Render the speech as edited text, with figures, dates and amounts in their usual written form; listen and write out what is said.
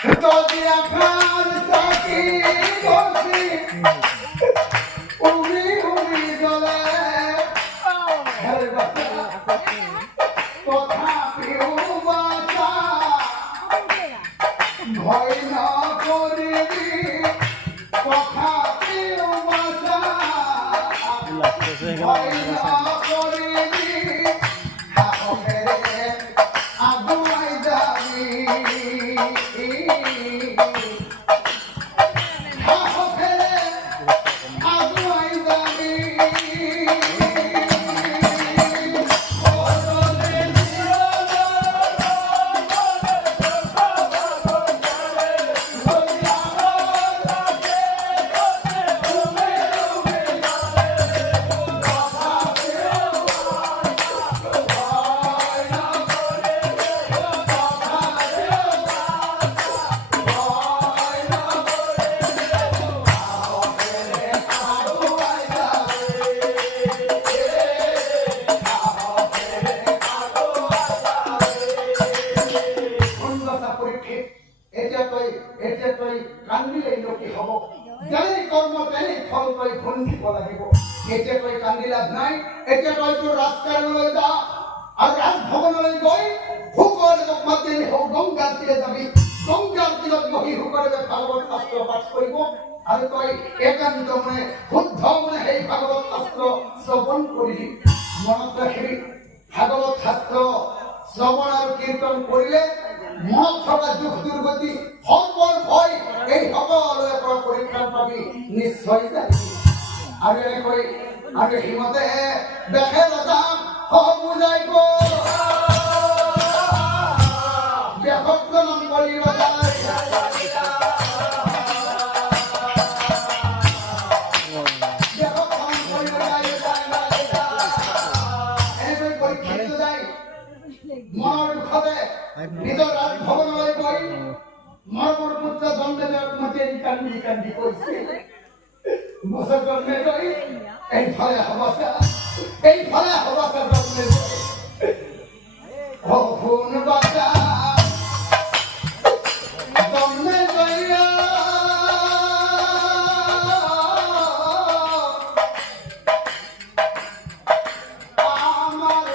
যদি আখার সাকি বসি উড়ি উড়ি জ্বলে কথা প্রিয় বাসা ভয় না করিবি কথা প্রিয় বাসা ভয় না করিবি সাহসেরে আগুয়াই যাবি সাহসেরে আগুয়াই যাবি কান্দিলে লোকে হব যাই কর্ম তেনে ফল তই ভন্ধিব লাগিব এতিয়া তই কান্দি লাভ নাই এতিয়া তই তোৰ ৰাজকাৰণলৈ যা আৰু ৰাজভৱনলৈ গৈ ভোকৰক মাতি গংগাৰ তীৰে যাবি গংগাৰ তীৰত বহি ভোকৰে ভাগৱত শাস্ত্ৰ পাঠ কৰিব আৰু তই একান্ত মনে শুদ্ধ মনে সেই ভাগৱত শাস্ত্ৰ শ্ৰৱণ কৰিবি মনত ৰাখিবি ভাগৱত শাস্ত্ৰ শ্ৰৱণ আৰু কীৰ্তন কৰিলে মনত থকা দুখ দুৰ্গতি সৰ্বৰ ভয় এই সকলোৰে পৰা পৰিত্ৰাণ পাবি নিশ্চয় জানিবি আৰু এনেকৈ আৰু সিমতে দেখে লতাম বুজাই ব্যাপকজন কৰি মনৰ দুখতে নিজৰ ৰাজভৱনলৈ গৈ মৰমৰ পুত্ৰ জন্মে কান্দি কান্দি কৈছিল বছৰ জন্মে গৈ এইফালে হবাচা জন্মে শুন বাচা জন্মে গইয়া আমার